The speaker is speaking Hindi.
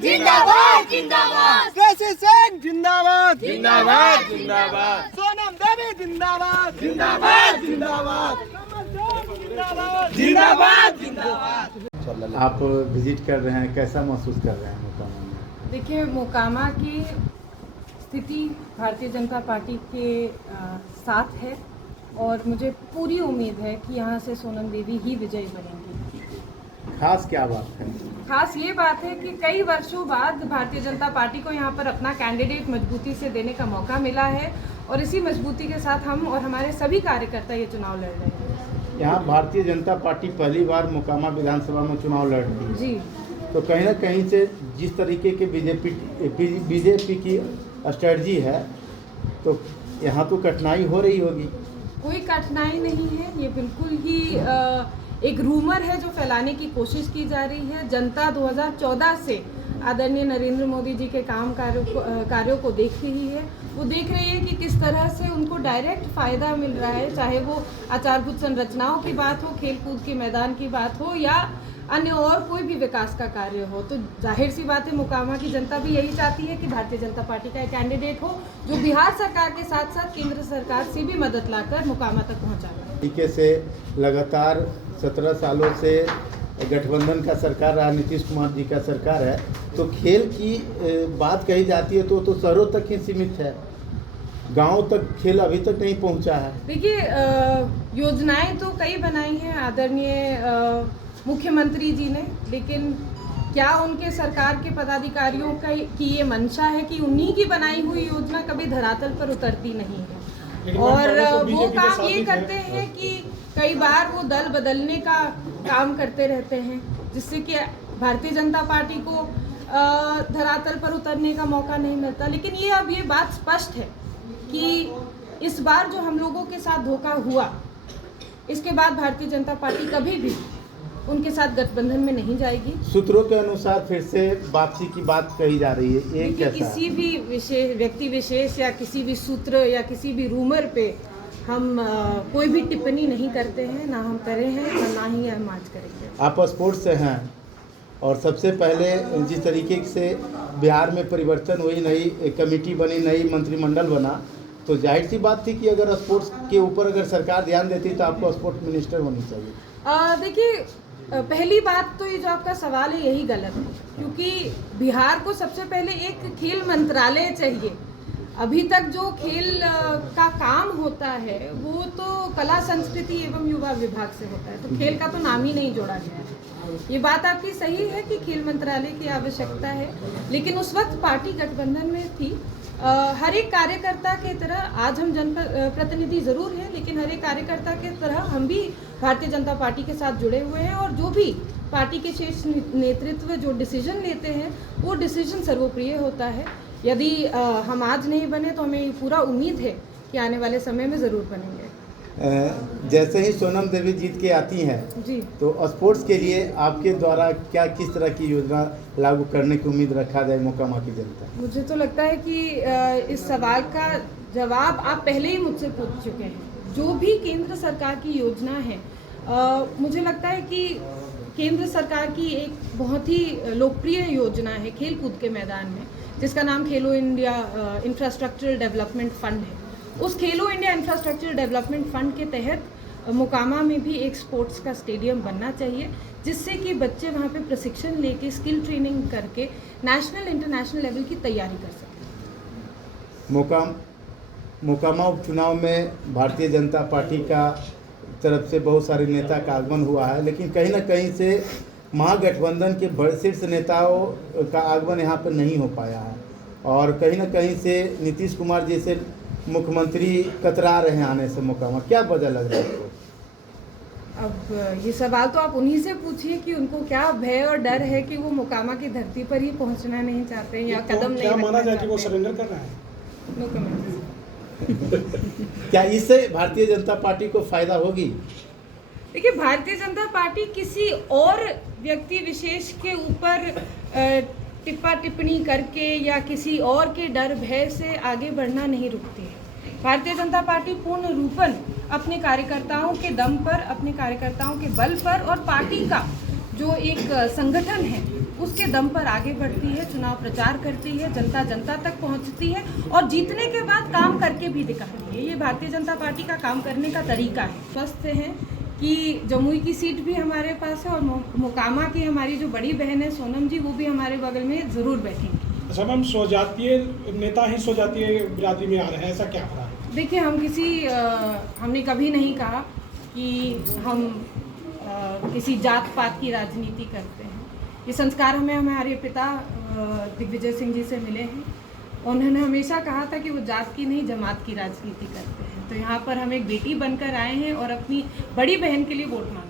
जिंदाबाद जिंदाबाद। केसी सिंह जिंदाबाद जिंदाबाद जिंदाबाद। सोनम देवी जिंदाबाद जिंदाबाद जिंदाबाद जिंदाबाद जिंदाबाद। आप विजिट कर रहे हैं, कैसा महसूस कर रहे हैं मोकामा में? देखिए, मोकामा की स्थिति भारतीय जनता पार्टी के साथ है और मुझे पूरी उम्मीद है कि यहाँ से सोनम देवी ही विजयी बनेंगी। खास क्या बात है? खास ये बात है कि कई वर्षों बाद भारतीय जनता पार्टी को यहाँ पर अपना कैंडिडेट मजबूती से देने का मौका मिला है और इसी मजबूती के साथ हम और हमारे सभी कार्यकर्ता ये चुनाव लड़ रहे हैं। यहाँ भारतीय जनता पार्टी पहली बार मोकामा विधानसभा में चुनाव लड़ रही है, जी, तो कहीं ना कहीं से जिस तरीके की बीजेपी की स्ट्रेटजी है, तो यहाँ तो कठिनाई हो रही होगी। कोई कठिनाई नहीं है, ये बिल्कुल ही एक रूमर है जो फैलाने की कोशिश की जा रही है। जनता 2014 से आदरणीय नरेंद्र मोदी जी के कार्यों को देख रही है। वो देख रही है कि किस तरह से उनको डायरेक्ट फ़ायदा मिल रहा है, चाहे वो आधारभूत संरचनाओं की बात हो, खेलकूद के मैदान की बात हो या अन्य और कोई भी विकास का कार्य हो। तो जाहिर सी बात है, मोकामा की जनता भी यही चाहती है कि भारतीय जनता पार्टी का एक कैंडिडेट हो जो बिहार सरकार के साथ साथ केंद्र सरकार से भी मदद लाकर मोकामा तक पहुँचाए। तरीके से लगातार 17 सालों से गठबंधन का सरकार रहा, नीतीश कुमार जी का सरकार है, तो खेल की बात कही जाती है तो शहरों तक ही सीमित है, गांव तक खेल अभी तक नहीं पहुंचा है। देखिए, योजनाएं तो कई बनाई हैं आदरणीय मुख्यमंत्री जी ने, लेकिन क्या उनके सरकार के पदाधिकारियों की ये मंशा है कि उन्हीं की बनाई हुई योजना कभी धरातल पर उतरती नहीं है? और वो काम ये करते हैं कि कई बार वो दल बदलने का काम करते रहते हैं, जिससे कि भारतीय जनता पार्टी को धरातल पर उतरने का मौका नहीं मिलता। लेकिन अब ये बात स्पष्ट है कि इस बार जो हम लोगों के साथ धोखा हुआ, इसके बाद भारतीय जनता पार्टी कभी भी उनके साथ गठबंधन में नहीं जाएगी। सूत्रों के अनुसार फिर से वापसी की बात कही जा रही है, ये कैसा? किसी भी व्यक्ति विशेष या किसी भी सूत्र या किसी भी रूमर पे हम कोई भी टिप्पणी नहीं करते हैं, ना हम करे हैं और ना ही हम आज करेंगे। आप स्पोर्ट्स से हैं और सबसे पहले जिस तरीके से बिहार में परिवर्तन हुई, नई कमेटी बनी, नई मंत्रिमंडल बना, तो जाहिर सी बात थी कि अगर स्पोर्ट्स के ऊपर अगर सरकार ध्यान देती तो आपको स्पोर्ट्स मिनिस्टर होनी चाहिए। देखिए, पहली बात तो ये जो आपका सवाल है यही गलत है, क्योंकि बिहार को सबसे पहले एक खेल मंत्रालय चाहिए। अभी तक जो खेल का काम होता है वो तो कला संस्कृति एवं युवा विभाग से होता है, तो खेल का तो नाम ही नहीं जोड़ा गया है। ये बात आपकी सही है कि खेल मंत्रालय की आवश्यकता है, लेकिन उस वक्त पार्टी गठबंधन में थी। हर एक कार्यकर्ता की तरह आज हम जनप्रतिनिधि जरूर हैं, लेकिन हर एक कार्यकर्ता की तरह हम भी भारतीय जनता पार्टी के साथ जुड़े हुए हैं और जो भी पार्टी के शीर्ष नेतृत्व जो डिसीजन लेते हैं वो डिसीजन सर्वप्रिय होता है। यदि हम आज नहीं बने तो हमें पूरा उम्मीद है कि आने वाले समय में ज़रूर बनेंगे। जैसे ही सोनम देवी जीत के आती हैं जी, तो स्पोर्ट्स के लिए आपके द्वारा क्या किस तरह की योजना लागू करने की उम्मीद रखा जाए मोकामा की जनता? मुझे तो लगता है कि इस सवाल का जवाब आप पहले ही मुझसे पूछ चुके हैं। जो भी केंद्र सरकार की योजना है, मुझे लगता है कि केंद्र सरकार की एक बहुत ही लोकप्रिय योजना है खेल कूद के मैदान में, जिसका नाम खेलो इंडिया इंफ्रास्ट्रक्चरल डेवलपमेंट फंड है। उस खेलो इंडिया इंफ्रास्ट्रक्चरल डेवलपमेंट फंड के तहत मोकामा में भी एक स्पोर्ट्स का स्टेडियम बनना चाहिए, जिससे कि बच्चे वहाँ पे प्रशिक्षण लेके स्किल ट्रेनिंग करके नेशनल इंटरनेशनल लेवल की तैयारी कर सकें। मोकामा उपचुनाव में भारतीय जनता पार्टी का तरफ से बहुत सारे नेता का आगमन हुआ है, लेकिन कहीं ना कहीं से महागठबंधन के बड़े शीर्ष नेताओं का आगमन यहाँ पर नहीं हो पाया है और कहीं ना कहीं से नीतीश कुमार जैसे मुख्यमंत्री कतरा रहे हैं आने से मोकामा। क्या वजह लग रहा है आपको? अब ये सवाल तो आप उन्हीं से पूछिए कि उनको क्या भय और डर है कि वो मोकामा की धरती पर ही पहुंचना नहीं चाहते हैं या कदम नहीं माना जाए कि वो सरेंडर कर रहे हैं? No comment. क्या इससे भारतीय जनता पार्टी को फायदा होगी? देखिए, भारतीय जनता पार्टी किसी और व्यक्ति विशेष के ऊपर टिप्पा टिप्पणी करके या किसी और के डर भय से आगे बढ़ना नहीं रुकती है। भारतीय जनता पार्टी पूर्ण रूपन अपने कार्यकर्ताओं के दम पर, अपने कार्यकर्ताओं के बल पर और पार्टी का जो एक संगठन है उसके दम पर आगे बढ़ती है, चुनाव प्रचार करती है, जनता जनता तक पहुंचती है और जीतने के बाद काम करके भी दिखाती है। ये भारतीय जनता पार्टी का काम करने का तरीका है। स्वस्थ हैं कि जमुई की सीट भी हमारे पास है और मोकामा की हमारी जो बड़ी बहन है सोनम जी, वो भी हमारे बगल में ज़रूर बैठेंगी। अच्छा मैम, स्वजातीय नेता ही स्वजातीय बिरादरी में आ रहे हैं, ऐसा क्या हो रहा है? देखिए, हमने कभी नहीं कहा कि हम किसी जात पात की राजनीति करते हैं। ये संस्कार हमें हमारे पिता दिग्विजय सिंह जी से मिले हैं। उन्होंने हमेशा कहा था कि वो जात की नहीं जमात की राजनीति करते हैं। तो यहाँ पर हम एक बेटी बनकर आए हैं और अपनी बड़ी बहन के लिए वोट मांगे।